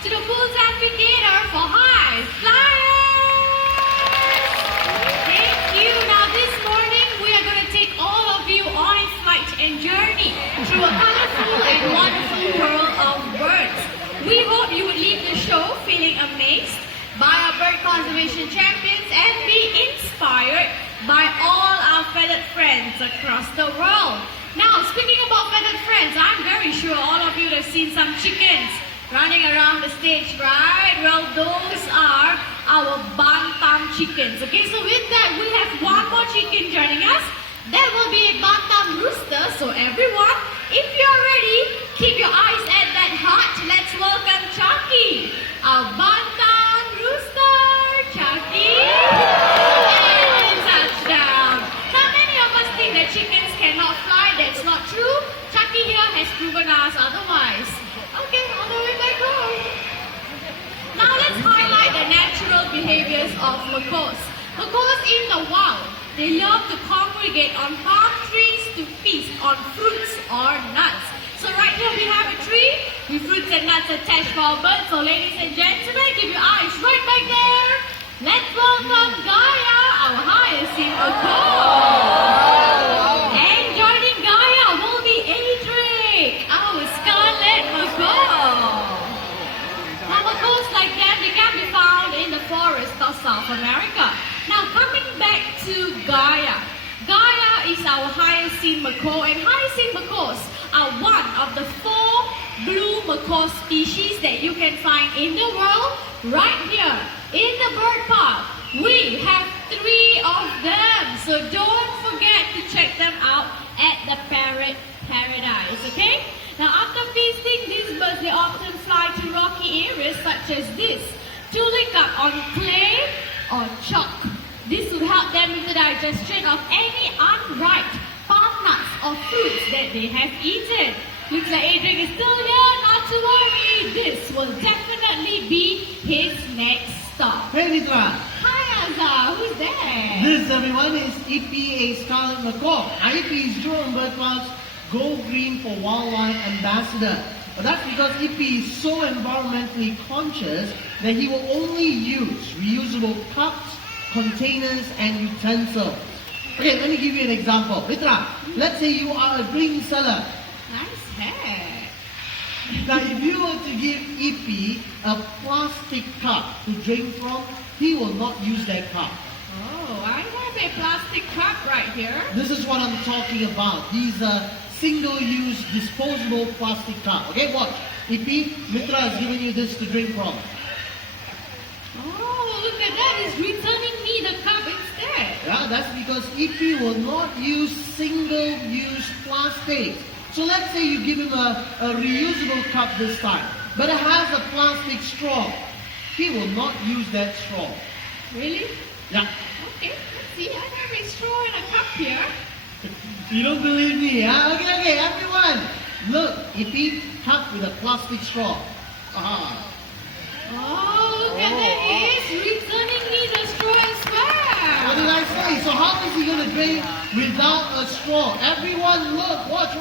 to the Fools Amphitheater for high flyers. Thank you. Now this morning we are going to take all of you on a flight and journey through a colorful and wonderful world of birds. We hope you would leave the show feeling amazed by our bird conservation champions and be inspired by all our feathered friends across the world. Now, speaking about feathered friends, I'm very sure all of you have seen some chickens running around the stage, right? Well, those are our bantam chickens. Okay, so with that, we have one more chicken joining us. That will be a bantam rooster. So everyone, if you're ready, keep your eyes at that hut. Let's welcome Chucky, our bantam rooster. Chucky. And touchdown. Now, many of us think that chickens cannot fly. That's not true. Chucky here has proven us otherwise. Okay, on the way back home. Now let's highlight the natural behaviors of macaws. Macaws in the wild, they love to congregate on palm trees to feast on fruits or nuts. So right here we have a tree with fruits and nuts attached for our birds. So ladies and gentlemen, keep your eyes right back there. Let's welcome Gaia, our hyacinth macaw. And joining Gaia will be Adric, our scarlet macaw. Now macaws like that, they can be found in the forest of South America. Now coming back to Gaia. Gaia is our hyacinth macaw, and hyacinth macaws are one of the 4 blue macaw species that you can find in the world. Right here in the bird park, we have 3 of them. So don't forget to check them out at the parrot paradise, okay? Now after feasting, these birds, they often fly to rocky areas such as this to lick up on clay or chalk. This will help them with the digestion of any unripe palm nuts or fruits that they have eaten. Looks like Adrian is still here, not to worry. This will definitely be his next stop. Hey Mitra! Hi Azza, who's there? This everyone is EP, a scarlet macaw. EP is Jurong Bird Park's Go Green for Wildlife Ambassador. But that's because EP is so environmentally conscious that he will only use reusable cups, containers and utensils. Okay, let me give you an example. Mitra, let's say you are a drink seller. Nice hair. Now, if you were to give EP a plastic cup to drink from, he will not use that cup. Oh, I have a plastic cup right here. This is what I'm talking about. These are single-use disposable plastic cup. Okay, watch. EP, Mitra has given you this to drink from. Oh, look at that. It's returning me the cup instead. Yeah, that's because EP will not use single-use plastic. So let's say you give him a reusable cup this time, but it has a plastic straw. He will not use that straw. Really? Yeah. Okay, let's see. I have a straw and a cup here. You don't believe me, huh? Okay, everyone. Look, EP, cup with a plastic straw. Aha. Oh, look at that. It's returning me the straw as well. What did I say? So how is he going to drink without a straw? Everyone look, watch.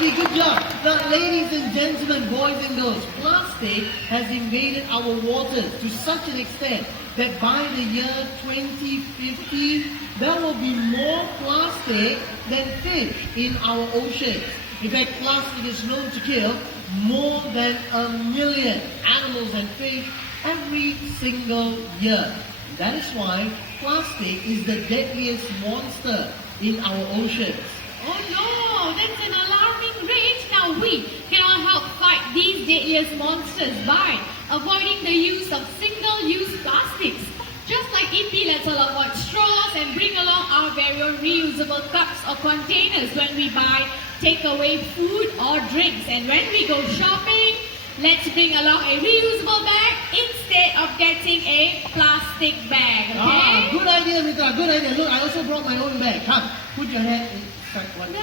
Good job. Now, ladies and gentlemen, boys and girls, plastic has invaded our waters to such an extent that by the year 2050, there will be more plastic than fish in our oceans. In fact, plastic is known to kill more than 1 million animals and fish every single year. That is why plastic is the deadliest monster in our oceans. Oh no, that's an alarming rate. Now we can all help fight these deadliest monsters by avoiding the use of single-use plastics. Just like EP, let's all avoid straws and bring along our very own reusable cups or containers when we buy takeaway food or drinks. And when we go shopping, let's bring along a reusable bag instead of getting a plastic bag, okay? Good idea, Mitra, good idea. Look, I also brought my own bag. Come, put your hand in. One. No,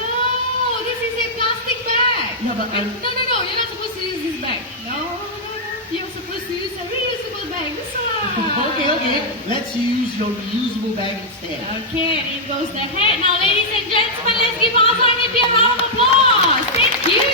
this is a plastic bag. Yeah, but no, you're not supposed to use this bag. No, you're supposed to use a reusable bag. This one. Okay. Let's use your reusable bag instead. Okay, and in goes the head. Now, ladies and gentlemen, let's give Azhar and Nidhi a round of applause. Thank you.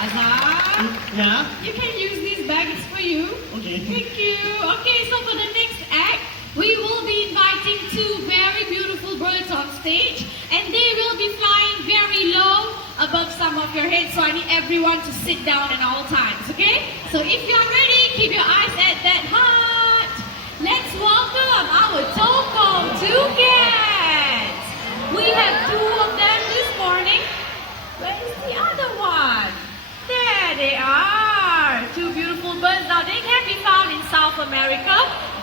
Azhar, Yeah? you can use this bag. It's for you. Okay. Thank you. Okay, so for the next act, we will be inviting two very beautiful birds on stage, and they will be flying very low above some of your heads. So I need everyone to sit down at all times. Okay? So if you're ready, keep your eyes at that heart. Let's welcome our Toko toucans. We have two of them this morning. Where's the other one? There they are. Two beautiful birds. Now they can be found in South America,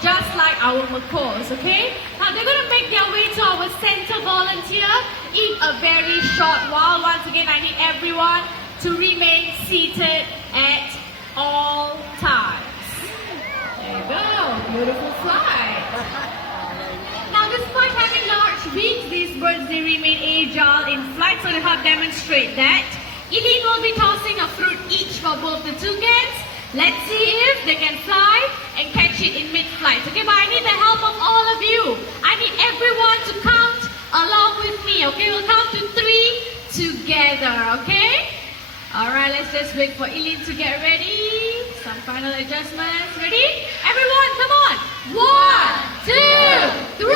just like our macaws, okay? Now they're going to make their way to our center volunteer in a very short while. Once again, I need everyone to remain seated at all times. There you go. Beautiful flight. Now, despite having large beaks, these birds, they remain agile in flight, so to help demonstrate that, Eileen will be tossing a fruit each for both the toucans. Let's see if they can fly and catch it in mid-flight. Okay, but I need the help of all of you. I need everyone to count along with me. Okay, we'll count to 3 together. Okay? All right, let's just wait for Eileen to get ready. Some final adjustments. Ready? Everyone, come on. 1, 2, 3.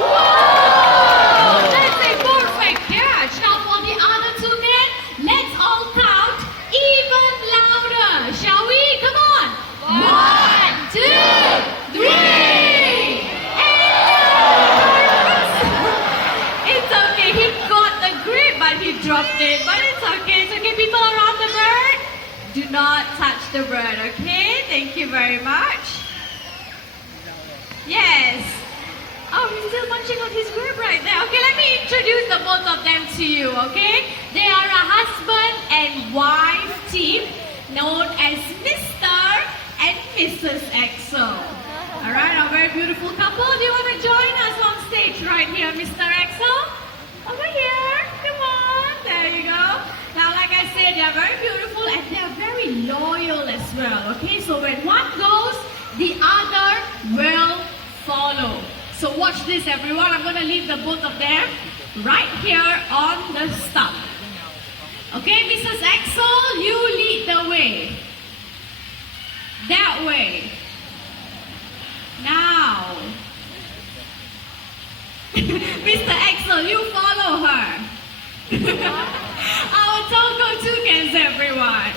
Whoa! That's a perfect catch. Now for the other toucan, let's all count even louder. Shall we? Come on. 1, 2, 3. It's okay. He got the grip, but he dropped it. But it's okay. It's okay. People around the bird, do not touch the bird. Okay? Thank you very much. Yes. Oh, he's still munching on his grip right there. Okay, let me introduce the both of them to you, okay? They are a husband and wife team known as Mr. and Mrs. EXO. Alright, a very beautiful couple. Do you want to join us on stage right here, Mr. EXO? Over here. Come on. There you go. Now, like I said, they are very beautiful and they are very loyal as well, okay? So when one goes, the other will follow. So watch this, everyone. I'm going to leave the both of them right here on the stump. Okay, Mrs. EXO, you lead the way. That way. Now. Mr. EXO, you follow her. Our Togo toucans, everyone.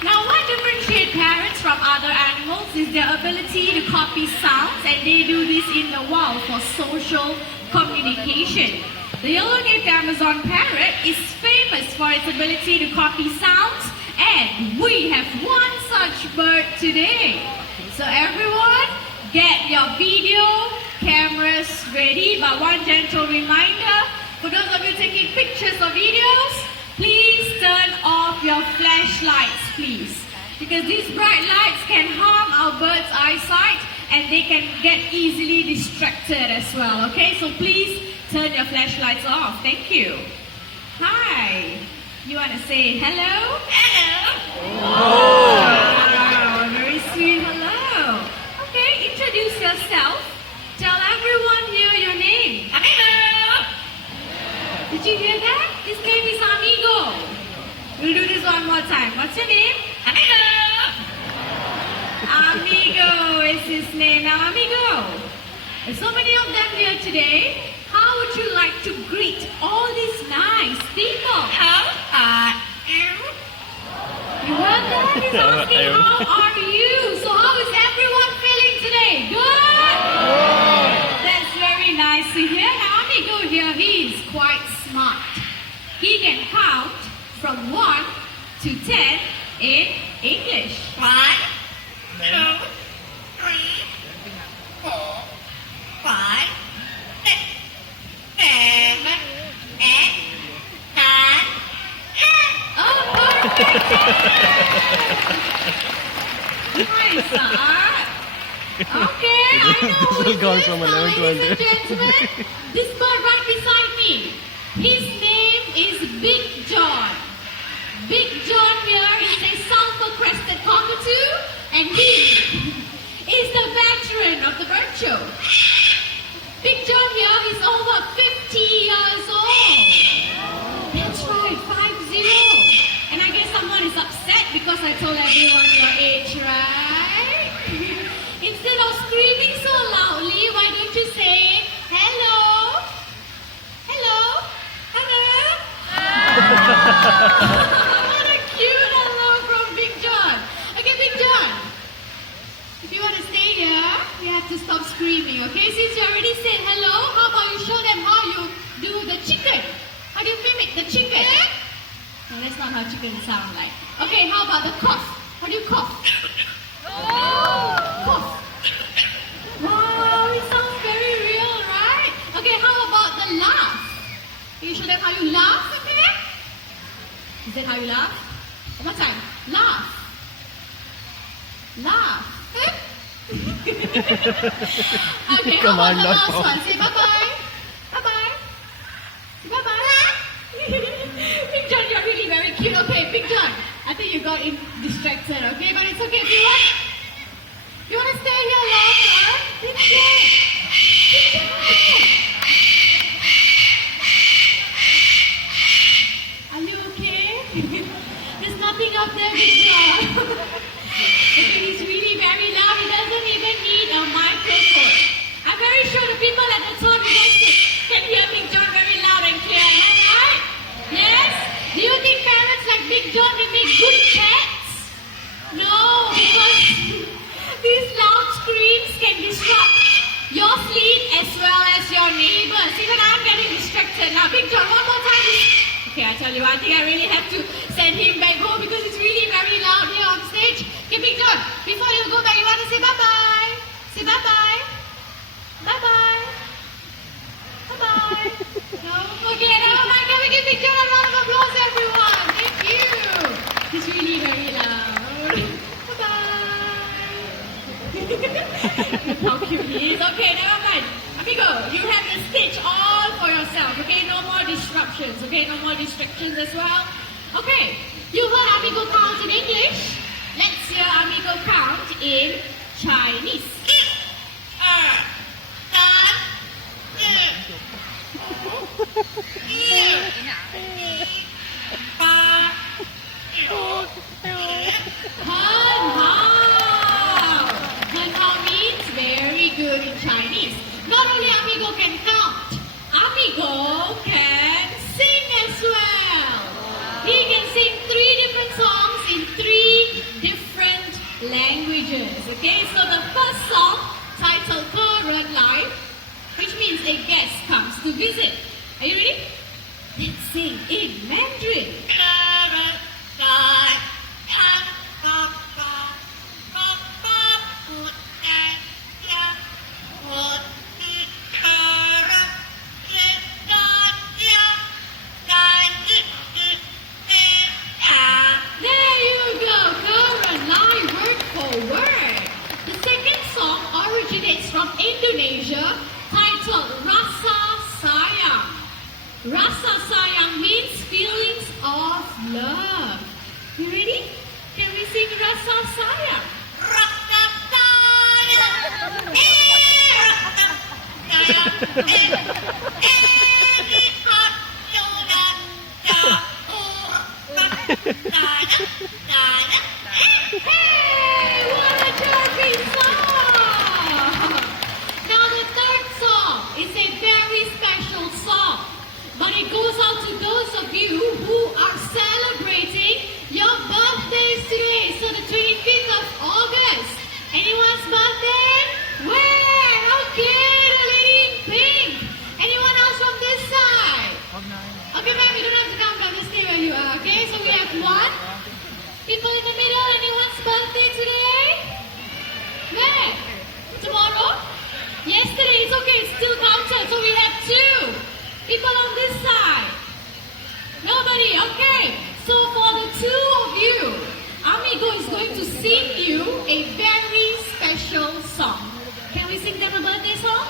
Now, what differentiates parrots from other animals is their ability to copy sounds, and they do this in the wild for social communication. The yellow-naped Amazon parrot is famous for its ability to copy sounds, and we have one such bird today. So everyone, get your video cameras ready. But one gentle reminder, for those of you taking pictures or videos, please turn off your flashlights, please. Because these bright lights can harm our bird's eyesight and they can get easily distracted as well, okay? So please turn your flashlights off. Thank you. Hi. You want to say hello? Hello. Wow, very sweet hello. Okay, introduce yourself. Tell everyone here your name. Hello. Did you hear that? His name is Amigo. We'll do this one more time. What's your name? Amigo. Amigo is his name. Now, Amigo, there's so many of them here today. How would you like to greet all these nice people? How are you? You heard that? He's asking, how are you? So how is everyone feeling today? Good? That's very nice to hear. Now, Amigo here, he is quite smart. He can count from 1 to 10 in English. 1, 2, 3, 4, 5, 6, 7, 8, 9, 10. Oh, perfect! Nice, huh? Okay, I know who Still going this from is, 11 to ladies and 100. gentlemen. This bird right beside me. His name is Big John. Big John here is a sulfur-crested cockatoo, And he is the veteran of the bird show. Big John here is over 50 years old. That's right, 50. And I guess someone is upset because I told everyone your age, right? Instead of screaming so loudly, why don't you say, hello? Hello? Hello? What a cute hello from Big John. Okay, Big John. If you want to stay here, you have to stop screaming, okay? Since you already said hello, how about you show them how you do the chicken? How do you mimic the chicken? No, that's not how chicken sound like. Okay, how about the cough? How do you cough? Cough. Wow, it sounds very real, right? Okay, how about the laugh? Can you show them how you laugh, okay? Is that how you laugh? One more time. Laugh. Laugh. Okay, how about the last one? Say bye-bye. Bye-bye. Say bye-bye. Big John, you're really very cute. Okay, Big John, I think you got distracted, okay? But it's okay. You want to stay here longer? Big John. Big John. Are you okay? There's nothing up there, Big John. Okay, he's really very loud. He doesn't even need a microphone. I'm very sure the people at the top, you guys can hear Big John very loud and clear. Am I right? Yes? Do you think parents like Big John will make good pets? No, because these loud screams can disrupt your sleep as well as your neighbors. Even I'm getting distracted. Now, Big John, one more time. Okay, I tell you, I think I really have to send him back home because it's really very loud here on stage. Okay, Big John, before you go back, you want to say bye-bye? Say bye-bye. Bye-bye. Bye-bye. No? Okay, never mind. Can we give Big John a round of applause, everyone? Thank you. He's really very loud. Bye-bye. Look how cute he is. Okay, never mind. Amigo, you have the stage all for yourself, okay? No more disruptions, okay? No more distractions as well. Okay, you heard Amigo count in English. Let's hear Amigo count in Chinese. Hen hao means very good in Chinese. Not only Amigo can count, Amigo can sing as well. He can sing 3 different songs in 3 different languages. Okay, so the first song titled Current Life, which means a guest comes to visit. Are you ready? Let's sing in Mandarin. There you go, current live word for word. The second song originates from Indonesia, titled Rasa Sayang. Rasa Sayang means feelings of love. You ready? Can we sing Rasa Sayang? Rasa Sayang. Hey, what a terrific song! Now the third song is a very special song, but it goes out to those of you who are celebrating your birthdays today. So the 25th of August. Anyone's birthday? Where? Okay, the lady in pink. Anyone else from this side? Okay, ma'am, you don't have to come down. Just stay where you are, okay? So we have 1. People in the middle, anyone's birthday today? Where? Tomorrow? Yesterday, it's okay, it's still counted. So we have 2. People on this side? Nobody, okay. So for the 2 of you, Amigo is going to sing you a very special song. Can we sing them a birthday song?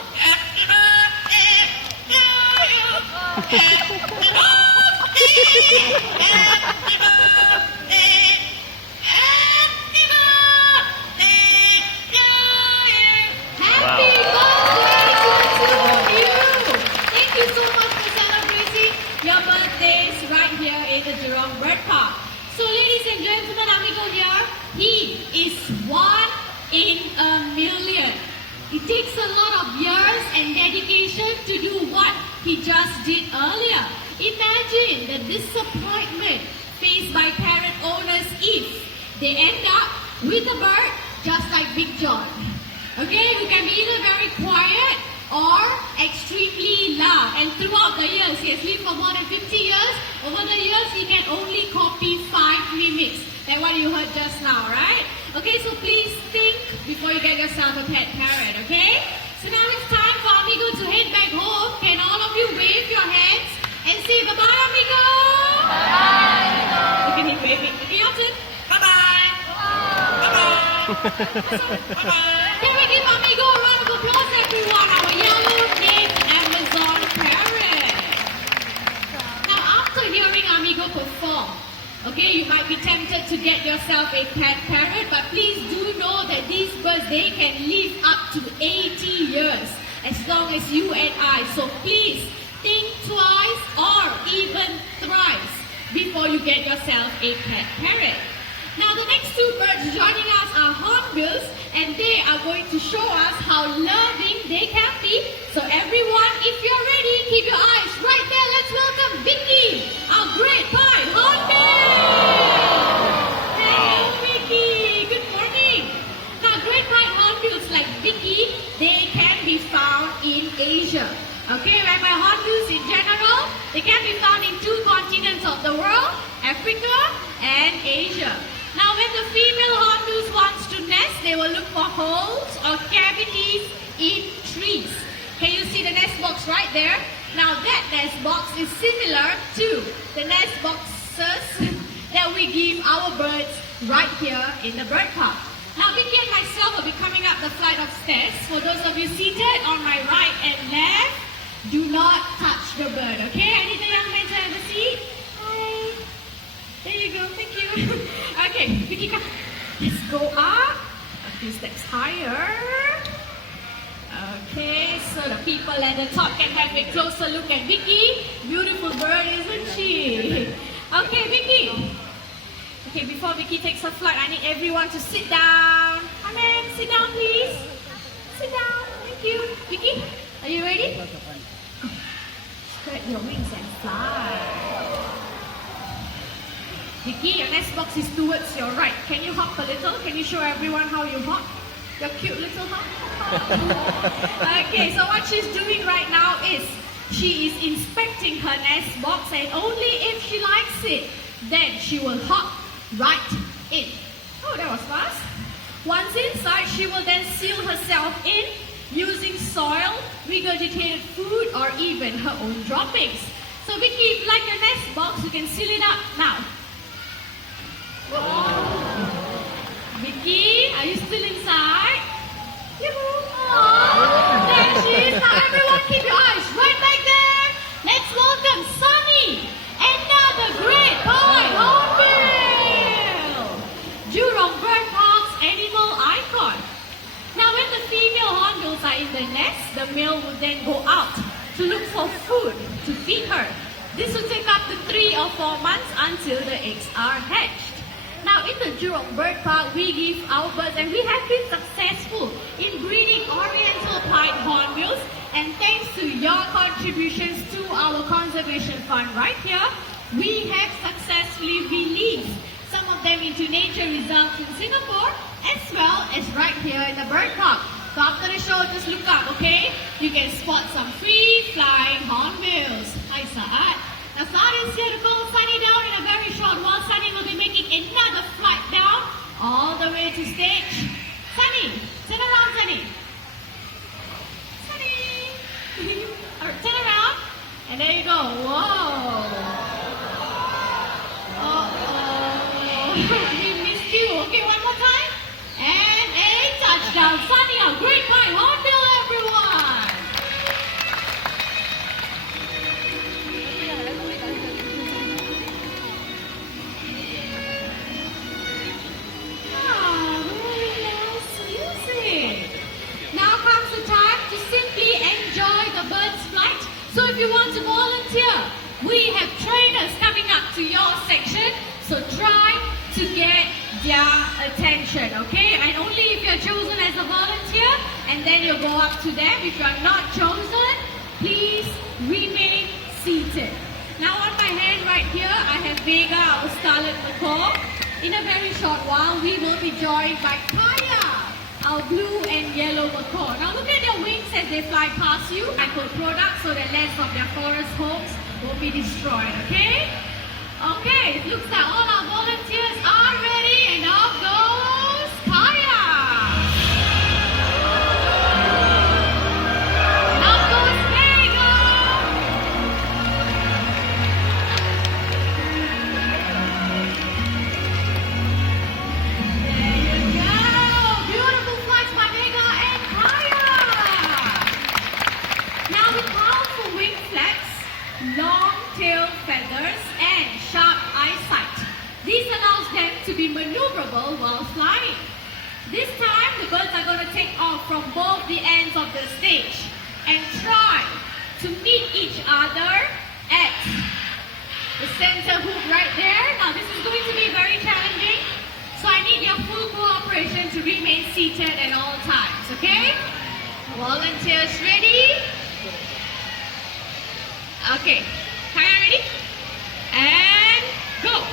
is 1 in a million. It takes a lot of years and dedication to do what he just did earlier. Imagine the disappointment faced by parrot owners if they end up with a bird just like Big John. Okay, who can be either very quiet or extremely loud. And throughout the years, he has lived for more than 50 years. Over the years, he can only copy 5 mimics. That's what you heard just now, right? Okay, so please think before you get yourself a pet parrot, okay? So now it's time for Amigo to head back home. Can all of you wave your hands and say bye-bye, Amigo? Bye-bye. Look at him waving. Okay, your turn. Bye-bye. Bye-bye. Can we give Amigo a round of applause, everyone? Our yellow-named Amazon parrot. Now, after hearing Amigo perform, okay, you might be tempted to get yourself a pet parrot, but please do know that these birds, they can live up to 80 years, as long as you and I. So please, think twice or even thrice before you get yourself a pet parrot. Now, the next 2 birds joining us are hornbills, and they are going to show us how loving they can be. So everyone, if you're ready, keep your eyes right there. Let's welcome Vicky, our great pied hornbill. Hello, Vicky. Good morning. Now, great pied hornbills like Vicky, they can be found in Asia. Okay, right by hornbills in general, they can be found in 2 continents of the world, Africa and Asia. Now, when the female hornbills wants to nest, they will look for holes or cavities in trees. Can you see the nest box right there? Now, that nest box is similar to the nest boxes that we give our birds right here in the bird park. Now, Vicky and myself will be coming up the flight of stairs. For those of you seated on my right and left, do not touch the bird, okay? I need the young man to have a seat. Hi. There you go, thank you. Okay, Vicky, come. Let's go up. A few steps higher. Okay, so the people at the top can have a closer look at Vicky. Beautiful bird, isn't she? Okay, Vicky. Okay, before Vicky takes her flight, I need everyone to sit down. Come in, sit down, please. Sit down. Thank you. Vicky, are you ready? Spread your wings and fly. Vicky, your nest box is towards your right. Can you hop a little? Can you show everyone how you hop? Your cute little hop. Okay, so what she's doing right now is she is inspecting her nest box, and only if she likes it, then she will hop right in. Oh, that was fast. Once inside, she will then seal herself in using soil, regurgitated food, or even her own droppings. So Vicky, if you like your nest box, you can seal it up now. Vicky, are you still inside? There she is. Now everyone keep your eyes right back there. Let's welcome Sunny, another great pied hornbill. Jurong Bird Park's animal icon. Now when the female hornbills are in the nest, the male will then go out to look for food to feed her. This will take up to 3 or 4 months until the eggs are hatched. Now in the Jurong Bird Park, we give our birds, and we have been successful in breeding Oriental pied hornbills, and thanks to your contributions to our conservation fund right here, we have successfully released some of them into nature reserves in Singapore, as well as right here in the bird park. So after the show, just look up, okay? You can spot some free flying hornbills. Hi, Saad. Now, Saad is here to call Sunny down in a very short while. Sunny will be making another flight down all the way to stage. Sunny, turn around, Sunny. Sunny. Alright, turn around. And there you go. Whoa. Uh-oh. He missed you. Okay, one more time. And a touchdown. Sunny, a great pied hornbill, everyone. So if you want to volunteer, we have trainers coming up to your section. So try to get their attention, okay? And only if you're chosen as a volunteer, and then you go up to them. If you are not chosen, please remain seated. Now on my hand right here, I have Vega, our scarlet macaw. In a very short while, we will be joined by Kaya, our blue and yellow macaw. Now look at their wings as they fly past you. Eco products so that less of their forest homes will be destroyed, okay? Okay, it looks like all our volunteers are ready, and off goes Kaya. And off goes Vega. There you go. Beautiful flights by Vega and Kaya. Now with powerful wing flaps, long tail feathers, and sharp eyesight, this allows them to be maneuverable while flying. This time, the birds are going to take off from both the ends of the stage and try to meet each other at the center hoop right there. Now this is going to be very challenging, so I need your full cooperation to remain seated at all times, okay? Volunteers ready? Okay, Kaya ready? And go!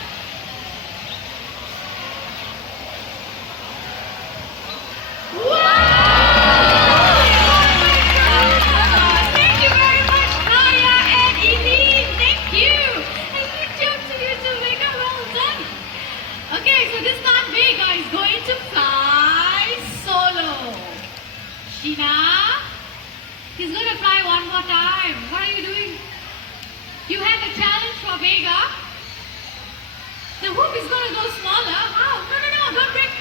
Thank you very much, Kaya and Eileen. Thank you. And good job to you too, Vega. Well done. Okay, so this time Vega is going to fly solo. Sheena, he's going to fly one more time. What are you doing? You have a challenge for Vega. The hoop is going to go smaller. Wow, no, don't break.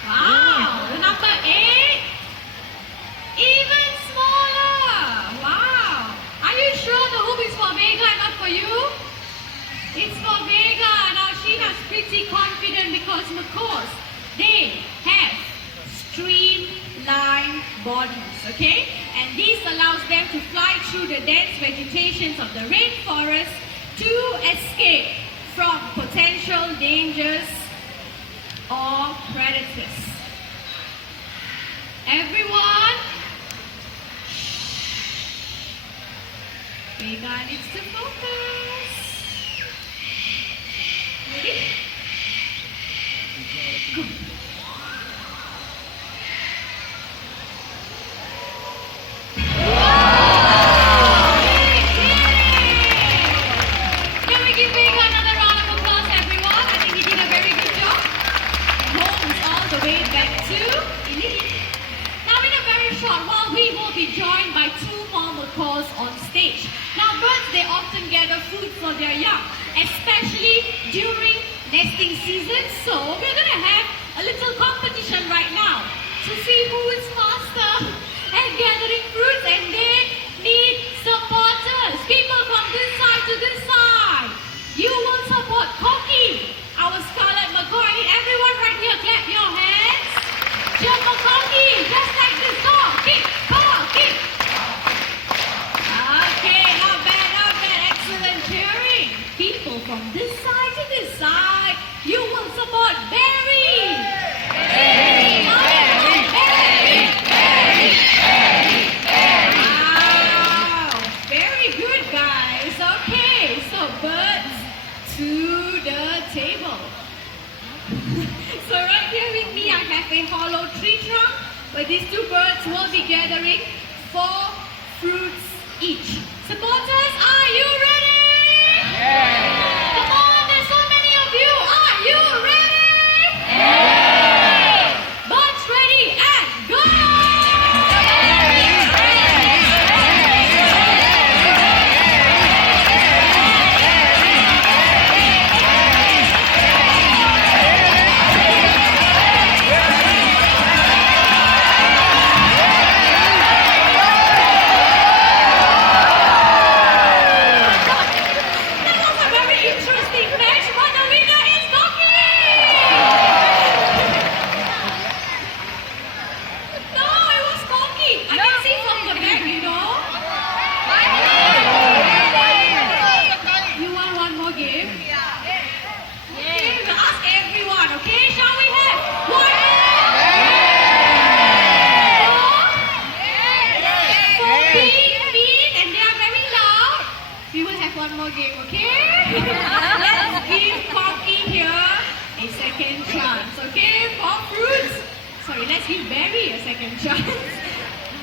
Wow, the number 8, even smaller. Wow. Are you sure the hoop is for Vega and not for you? It's for Vega. Now Sheena's pretty confident because macaws, they have streamlined bodies, okay? And this allows them to fly through the dense vegetations of the rainforest to escape from potential dangers or predators. Everyone, Vega needs to focus. Ready? Go. Can we give Vega another round of applause, everyone? I think he did a very good job. Home all the way back to Eileen. Now in a very short while, we will be joined by 2 more macaws on stage. Now birds, they often gather food for their young, especially during nesting season. So we're going to have a little competition right now to see who is faster at gathering fruits, and they need supporters. People from this side to this side. You will support Cocky, our scarlet macaw. I need everyone right here, clap your hands. Jump for Cocky, just like this. Go, kick, kick. Okay, not bad, excellent cheering. People from this side to this side, you will support Barry. Wow, very good, guys. Okay, so birds to the table. So right here with me, I have a hollow tree trunk where these 2 birds will be gathering 4 fruits each. Supporters, are you ready? Yeah. Come on, there's so many of you. Are you ready? Yeah. Birds ready and go! That was a very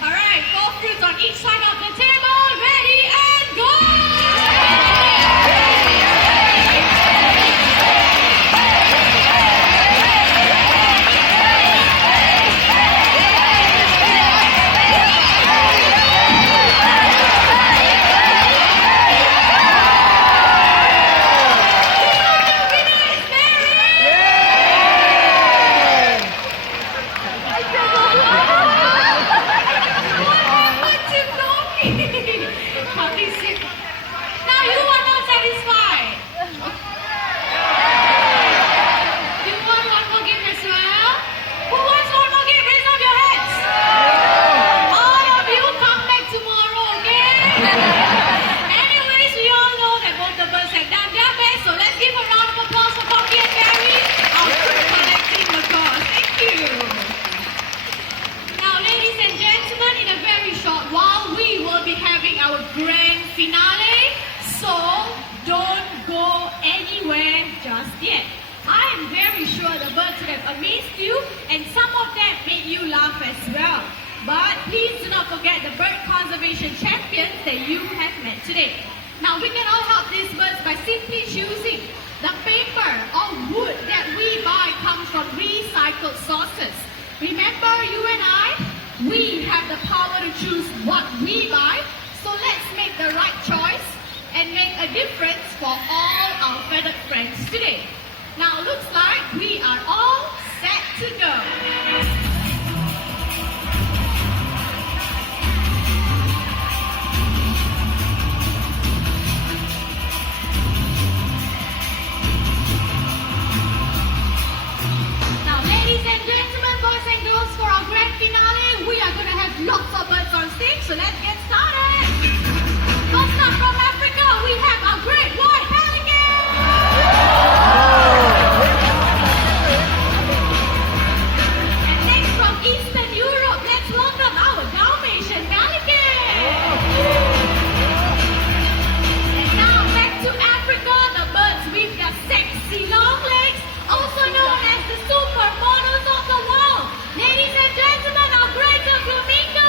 Alright, 4 fruits on each side of the table. Ready and go! Now you are not satisfied. You want one more game as well? Who wants one more game? Raise up your hands. All of you come back tomorrow, okay? Anyways, we all know that both the birds have done their best, so let's give a round of applause for Poppy and Barry, our two collecting macaws. Thank you. Now, ladies and gentlemen, in a very short while, we will be having our grand finale. So, don't go anywhere just yet. I am very sure the birds would have amazed you, and some of them made you laugh as well. But please do not forget the bird conservation champions that you have met today. Now, we can all help these birds by simply choosing the paper or wood that we buy comes from recycled sources. Remember, you and I, we have the power to choose what we buy, so let's make the right choice and make a difference for all our feathered friends today. Now, looks like we are all set to go. Now, ladies and gentlemen, boys and girls, for our grand finale, we are going to have lots of birds on stage, so let's get started. First up from Africa, we have our great white pelican. And next from Eastern Europe, let's welcome our Dalmatian pelican. And now back to Africa, the birds with the sexy long legs, also known as the supermodels of the world. Ladies and gentlemen, our greater flamingo.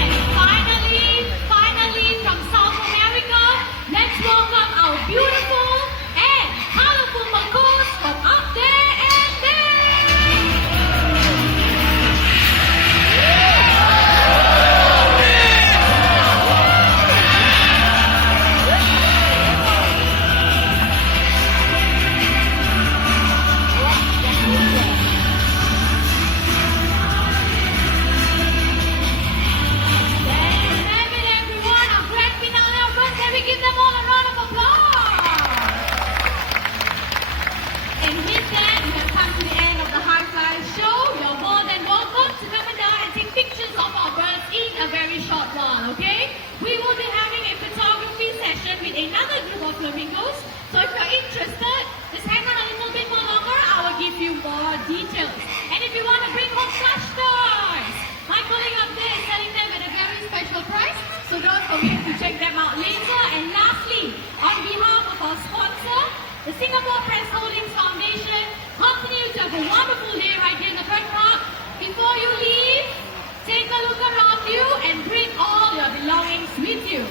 And finally from South America, let's welcome our beautiful and colorful macaws from up there and Damn it, everyone, our grand finale of birds. Can we give them all a round of applause? And with that, we have come to the end of the High Flyers show. You're more than welcome to come down and take pictures of our birds in a very short while, okay? We will be having a photography session with another group of flamingos. So if you're interested, just hang on a little bit more longer. I will give you more details. And if you want to bring home plush toys, my colleague up there is selling them at a very special price. So don't forget to check them out later. And lastly, on behalf of our sponsor, the Singapore Press Holdings Foundation, continue to have a wonderful day right here in the Bird Park. Before you leave, take a look around you and bring all your belongings with you.